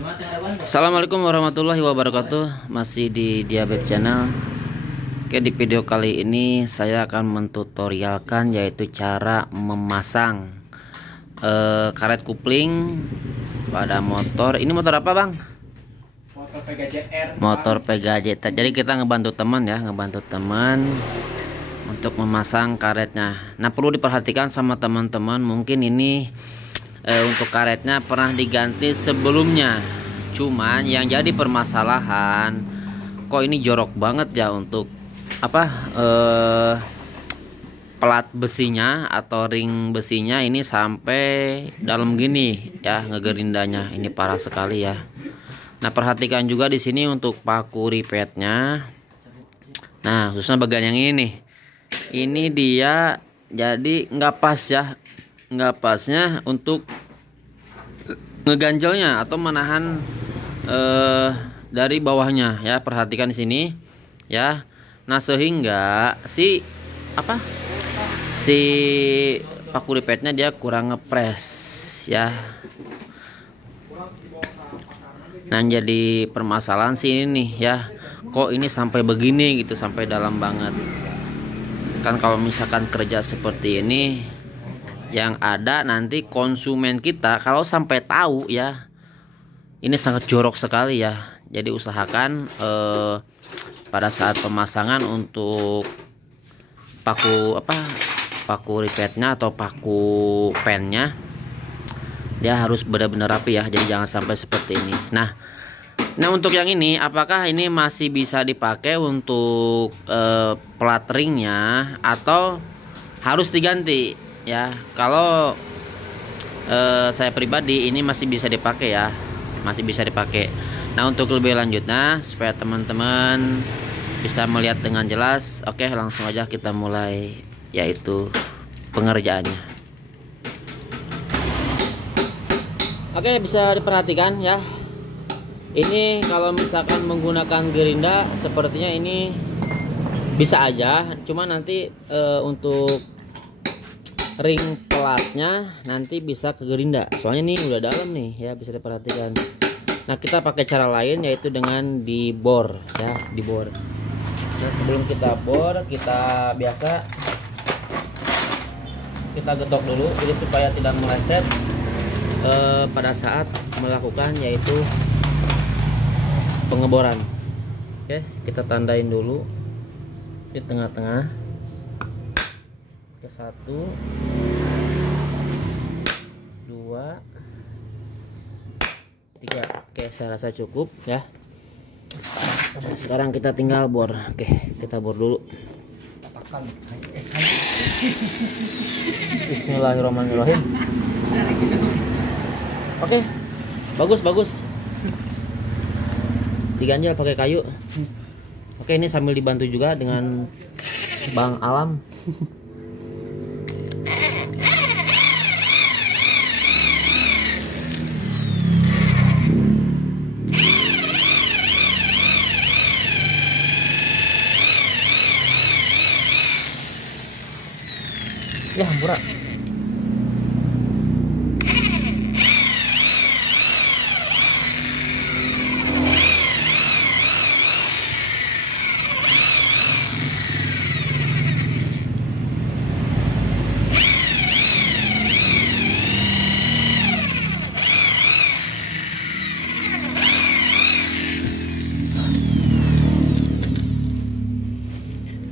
Assalamualaikum warahmatullahi wabarakatuh. Masih di Diabet Channel. Oke, di video kali ini saya akan mentutorialkan yaitu cara memasang karet kupling pada motor. Ini motor apa, Bang? Motor PGJR. Motor PGJR. Jadi kita ngebantu teman ya, untuk memasang karetnya. Nah, perlu diperhatikan sama teman-teman, mungkin ini untuk karetnya pernah diganti sebelumnya, cuman yang jadi permasalahan kok ini jorok banget ya untuk pelat besinya atau ring besinya ini sampai dalam gini ya, ngegerindanya ini parah sekali ya. Nah, perhatikan juga di sini untuk paku ripetnya. Nah, khususnya bagian yang ini nih, ini dia jadi nggak pas ya, nggak pasnya untuk ngeganjelnya atau menahan dari bawahnya ya. Perhatikan di sini ya. Nah, sehingga si paku ripetnya dia kurang ngepres ya. Nah, jadi permasalahan sih ini ya, kok ini sampai begini gitu, sampai dalam banget kan. Kalau misalkan kerja seperti ini, yang ada nanti konsumen kita kalau sampai tahu ya, ini sangat jorok sekali ya. Jadi usahakan pada saat pemasangan untuk paku ripetnya atau paku pennya, dia harus benar-benar rapi ya. Jadi jangan sampai seperti ini. Nah untuk yang ini, apakah ini masih bisa dipakai untuk plat ringnya atau harus diganti? Ya, kalau saya pribadi ini masih bisa dipakai ya, masih bisa dipakai. Nah, untuk lebih lanjutnya supaya teman-teman bisa melihat dengan jelas, oke, langsung aja kita mulai yaitu pengerjaannya. Oke, bisa diperhatikan ya. Ini kalau misalkan menggunakan gerinda sepertinya ini bisa aja, cuma nanti untuk ring pelatnya nanti bisa ke gerinda, soalnya ini udah dalam nih ya, bisa diperhatikan. Nah, kita pakai cara lain yaitu dengan dibor ya, dibor. Nah, sebelum kita bor, kita biasa kita getok dulu jadi supaya tidak meleset pada saat melakukan yaitu pengeboran. Oke, kita tandain dulu di tengah-tengah. 1, 2, 3. Oke, saya rasa cukup ya. Nah, sekarang kita tinggal bor. Oke, kita bor dulu. Bismillahirrahmanirrahim. Oke, bagus. Diganjel pakai kayu. Oke, ini sambil dibantu juga dengan Bang Alam. Ya, hampura.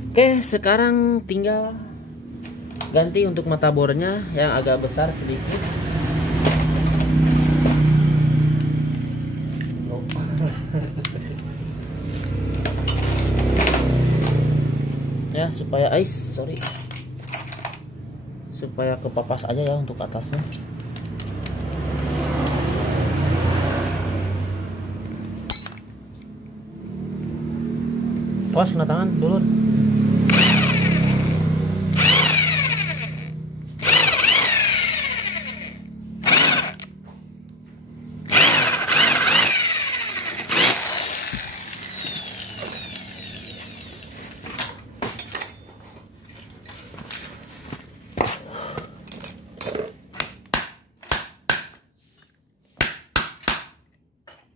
Oke, sekarang tinggal ganti untuk mata bornya yang agak besar sedikit. Ya, supaya kepapas aja ya untuk atasnya. Awas kena tangan dulu.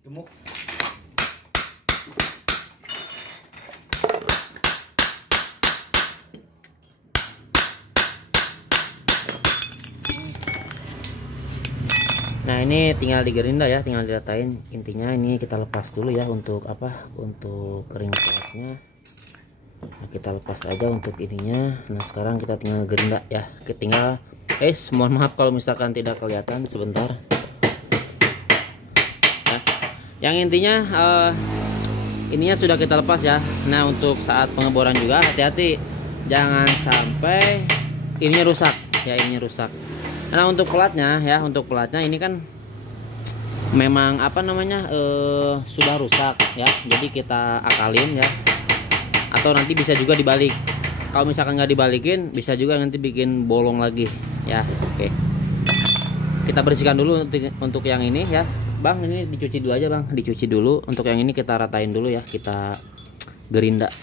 gemuk. Nah ini tinggal digerinda ya, tinggal diratain. Intinya ini kita lepas dulu ya untuk apa? Untuk kering pelatnya. Nah, kita lepas aja untuk ininya. Nah sekarang kita tinggal gerinda ya. Tinggal mohon maaf kalau misalkan tidak kelihatan sebentar. Nah, yang intinya ininya sudah kita lepas ya. Nah untuk saat pengeboran juga hati-hati, jangan sampai ininya rusak ya, ininya rusak. Nah untuk pelatnya ya, untuk pelatnya ini kan memang apa namanya sudah rusak ya, jadi kita akalin ya, atau nanti bisa juga dibalik. Kalau misalkan nggak dibalikin bisa juga nanti bikin bolong lagi ya. Oke, kita bersihkan dulu untuk yang ini ya Bang. Ini dicuci dulu aja Bang, dicuci dulu. Untuk yang ini kita ratain dulu ya, kita gerinda.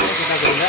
Kita gerinda.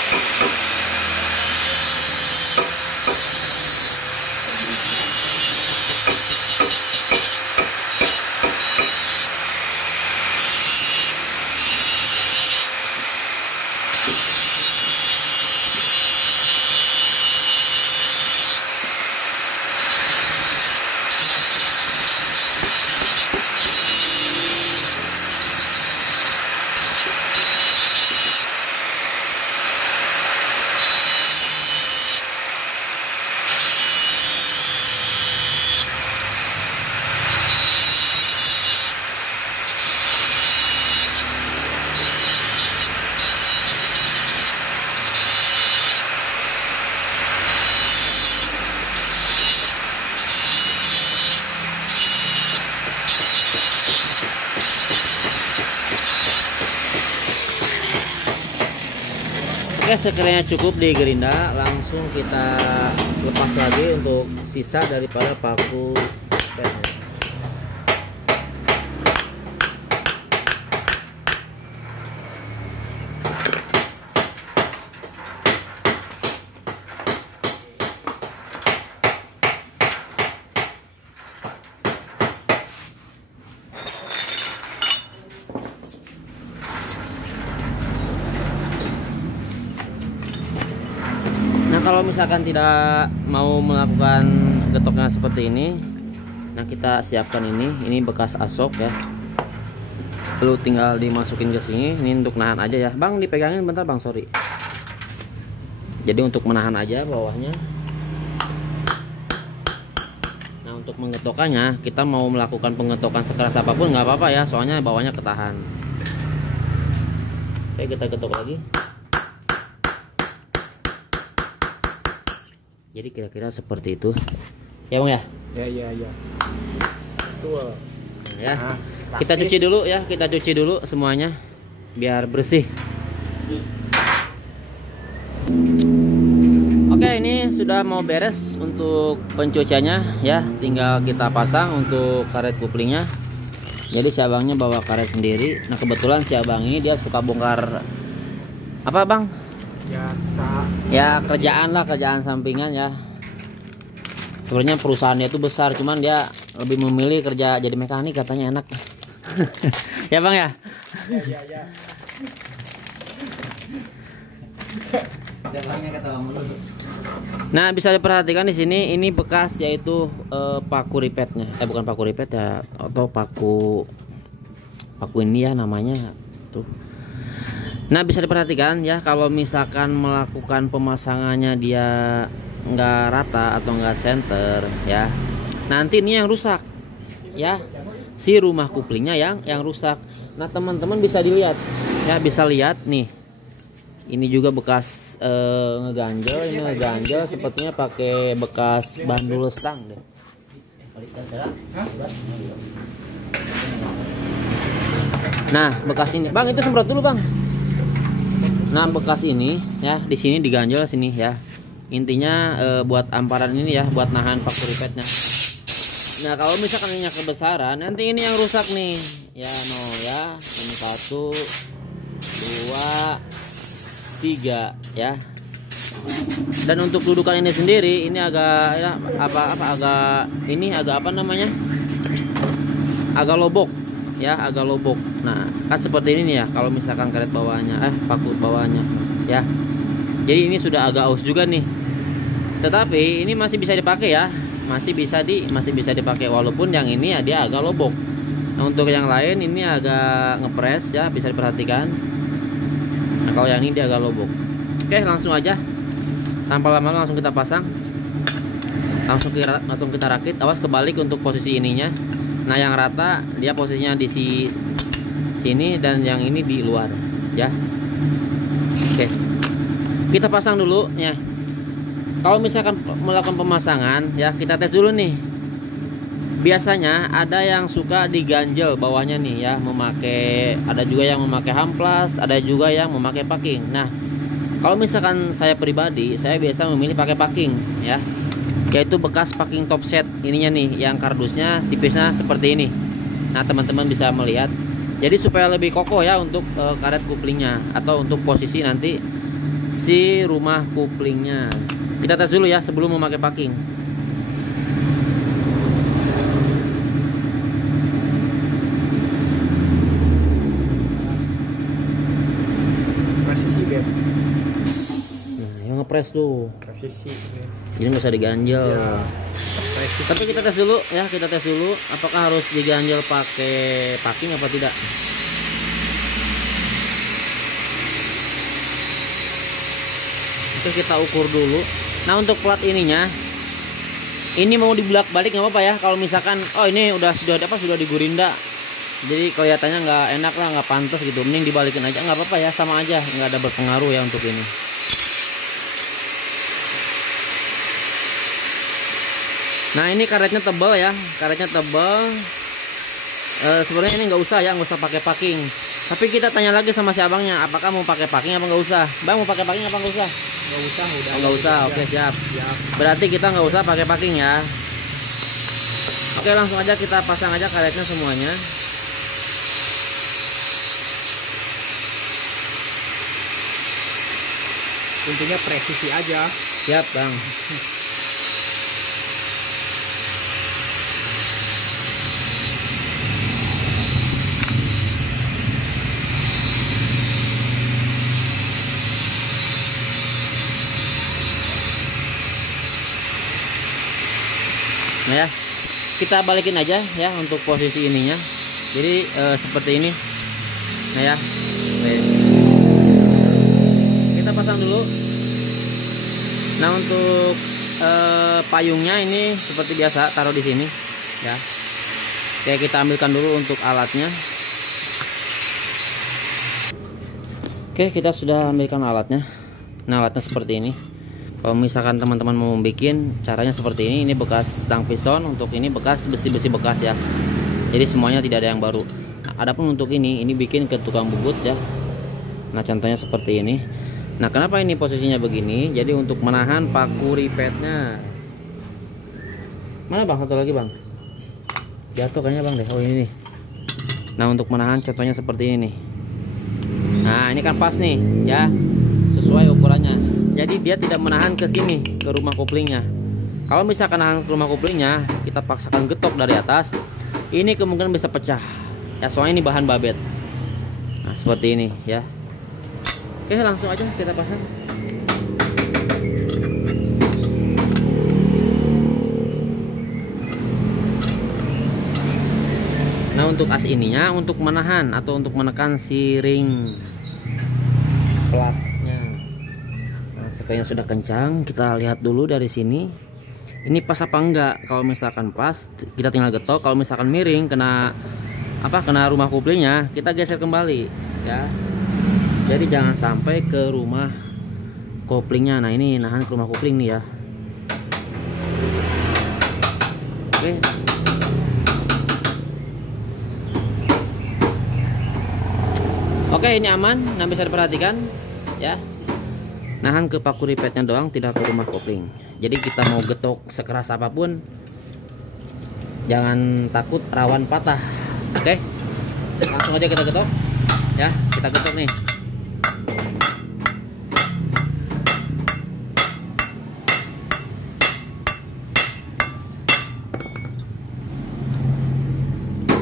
Oke, sekiranya cukup di gerinda, langsung kita lepas lagi untuk sisa daripada paku petnya. Kalau misalkan tidak mau melakukan getoknya seperti ini, nah kita siapkan ini bekas asok ya, lalu tinggal dimasukin ke sini. Ini untuk nahan aja ya Bang, dipegangin bentar Bang, sorry. Jadi untuk menahan aja bawahnya. Nah untuk menggetokannya, kita mau melakukan pengetokan sekeras apapun nggak apa-apa ya, soalnya bawahnya ketahan. Oke, kita getok lagi. Jadi kira-kira seperti itu ya Bang ya. Ya. Betul. Ya. Kita cuci dulu ya, kita cuci dulu semuanya biar bersih. Oke, ini sudah mau beres untuk pencuciannya ya. Tinggal kita pasang untuk karet kuplingnya. Jadi si abangnya bawa karet sendiri. Nah kebetulan si abang ini dia suka bongkar apa Bang? Biasa. Ya kerjaan sampingan ya. Sebenarnya perusahaannya itu besar, cuman dia lebih memilih kerja jadi mekanik, katanya enak. Ya Bang ya. Ya. Nah bisa diperhatikan di sini ini bekas yaitu paku ripetnya. Bukan paku ripet ya, atau paku ini ya namanya tuh. Nah bisa diperhatikan ya, kalau misalkan melakukan pemasangannya dia nggak rata atau nggak center ya, nanti ini yang rusak ya, si rumah kuplingnya yang rusak. Nah teman-teman bisa dilihat ya, bisa lihat nih, ini juga bekas ngeganjel, ini ngeganjel sepertinya pakai bekas bandul stang deh. Nah bekas ini Bang, itu semprot dulu Bang. Nah bekas ini ya, di sini diganjel sini ya. Intinya buat amparan ini ya, buat nahan paku ripetnya. Nah kalau misalkan ini kebesaran, nanti ini yang rusak nih ya. No ya, ini 1 2 3 ya. Dan untuk dudukan ini sendiri ini agak ya, agak apa namanya, agak lobok ya, agak lobok. Nah kan seperti ini nih ya, kalau misalkan karet bawahnya paku bawahnya ya. Jadi ini sudah agak aus juga nih, tetapi ini masih bisa dipakai ya, masih bisa dipakai, walaupun yang ini ya dia agak lobok. Nah untuk yang lain ini agak ngepres ya, bisa diperhatikan. Nah kalau yang ini dia agak lobok. Oke, langsung aja tanpa lama langsung kita pasang, langsung kita rakit. Awas kebalik untuk posisi ininya. Nah yang rata dia posisinya di sini dan yang ini di luar ya. Oke, kita pasang dulu ya. Kalau misalkan melakukan pemasangan ya, kita tes dulu nih. Biasanya ada yang suka diganjel bawahnya nih ya, ada juga yang memakai hamplas, ada juga yang memakai packing. Nah kalau misalkan saya pribadi, saya biasa memilih pakai packing ya, yaitu bekas packing top set ininya nih, yang kardusnya tipisnya seperti ini. Nah teman-teman bisa melihat, jadi supaya lebih kokoh ya untuk karet kuplingnya atau untuk posisi nanti si rumah kuplingnya. Kita tes dulu ya sebelum memakai packing. Presisi Ben. Nah yang ngepres tuh, Presisi Ben. jadi nggak usah diganjel Ya. Presisi. tapi kita tes dulu ya, kita tes dulu apakah harus diganjel pakai packing apa tidak. Terus kita ukur dulu. Nah untuk plat ininya, ini mau dibalik nggak apa-apa ya. Kalau misalkan ini sudah digurinda, jadi kelihatannya nggak enak lah, nggak pantas gitu, mending dibalikin aja, nggak apa-apa ya, sama aja, nggak ada berpengaruh ya untuk ini. Nah ini karetnya tebal ya, karetnya tebal. Sebenarnya ini nggak usah ya, nggak usah pakai packing. Tapi kita tanya lagi sama si abangnya, apakah mau pakai packing apa nggak usah. Bang mau pakai packing apa nggak usah? Nggak usah, udah. Nggak usah, oke siap. Berarti kita nggak usah pakai packing ya. Oke langsung aja kita pasang aja karetnya semuanya. Intinya presisi aja. Siap bang. Nah ya, kita balikin aja ya untuk posisi ininya. Jadi seperti ini. Nah ya, kita pasang dulu. Nah untuk payungnya ini seperti biasa taruh di sini ya. Oke, kita ambilkan dulu untuk alatnya. Oke, kita sudah ambilkan alatnya. Nah alatnya seperti ini. Kalau misalkan teman-teman mau bikin, caranya seperti ini. Ini bekas stang piston, untuk ini bekas besi-besi bekas ya. Jadi semuanya tidak ada yang baru. Nah, adapun untuk ini bikin ke tukang bubut ya. Nah contohnya seperti ini. Nah kenapa ini posisinya begini? Jadi untuk menahan paku ripetnya. Mana bang? Satu lagi bang. Jatuh kayaknya bang deh. Oh ini nih. Nah untuk menahan contohnya seperti ini nih. Nah ini kan pas nih ya, sesuai ukurannya. Jadi dia tidak menahan ke sini, ke rumah koplingnya. Kalau misalkan nahan ke rumah koplingnya, kita paksakan getok dari atas, ini kemungkinan bisa pecah. Ya soalnya ini bahan babet. Nah seperti ini ya. Oke langsung aja kita pasang. Nah untuk as ininya untuk menahan atau untuk menekan si ring platnya. Nah sekalinya sudah kencang, kita lihat dulu dari sini. Ini pas apa enggak? Kalau misalkan pas, kita tinggal getok. Kalau misalkan miring, kena rumah koplingnya, kita geser kembali ya. Jadi jangan sampai ke rumah koplingnya. Nah ini nahan ke rumah kopling nih ya. Oke. Oke ini aman. Nah bisa diperhatikan ya. Nahan ke paku ripetnya doang, tidak ke rumah kopling. Jadi kita mau getok sekeras apapun, jangan takut rawan patah. Oke, langsung aja kita getok ya. Kita getok nih.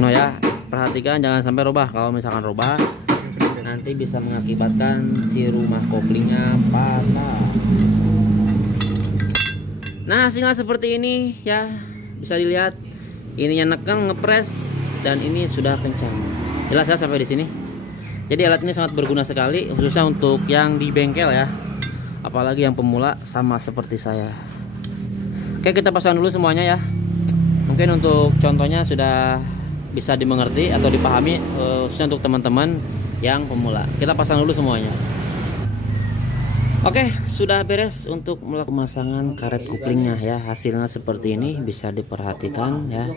No ya, perhatikan jangan sampai robah. Kalau misalkan robah nanti bisa mengakibatkan si rumah koplingnya patah. Nah, hasilnya seperti ini ya, bisa dilihat ininya neken ngepres dan ini sudah kencang. Jelas ya sampai di sini. Jadi alat ini sangat berguna sekali khususnya untuk yang di bengkel ya. Apalagi yang pemula sama seperti saya. Oke, kita pasang dulu semuanya ya. Mungkin untuk contohnya sudah bisa dimengerti atau dipahami khususnya untuk teman-teman yang pemula. Kita pasang dulu semuanya. Oke, sudah beres untuk melakukan pemasangan karet kuplingnya ya. Hasilnya seperti ini, bisa diperhatikan ya.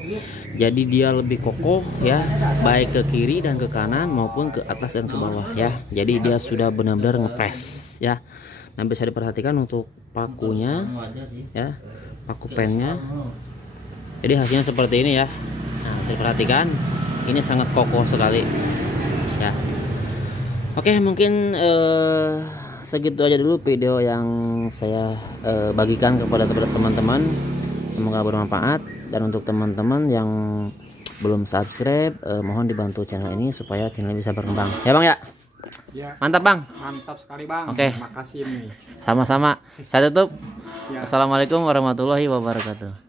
Jadi dia lebih kokoh ya, baik ke kiri dan ke kanan maupun ke atas dan ke bawah ya. Jadi dia sudah benar-benar ngepres ya. Nah, bisa diperhatikan untuk pakunya ya, paku pennya. Jadi hasilnya seperti ini ya. Nah, bisa diperhatikan ini sangat kokoh sekali ya. Oke, mungkin segitu aja dulu video yang saya bagikan kepada teman-teman. Semoga bermanfaat. Dan untuk teman-teman yang belum subscribe, mohon dibantu channel ini supaya channel bisa berkembang ya Bang ya. Ya, Mantap Bang. mantap sekali Bang. Oke. Makasih nih. Sama-sama. Saya tutup. Ya. Assalamualaikum warahmatullahi wabarakatuh.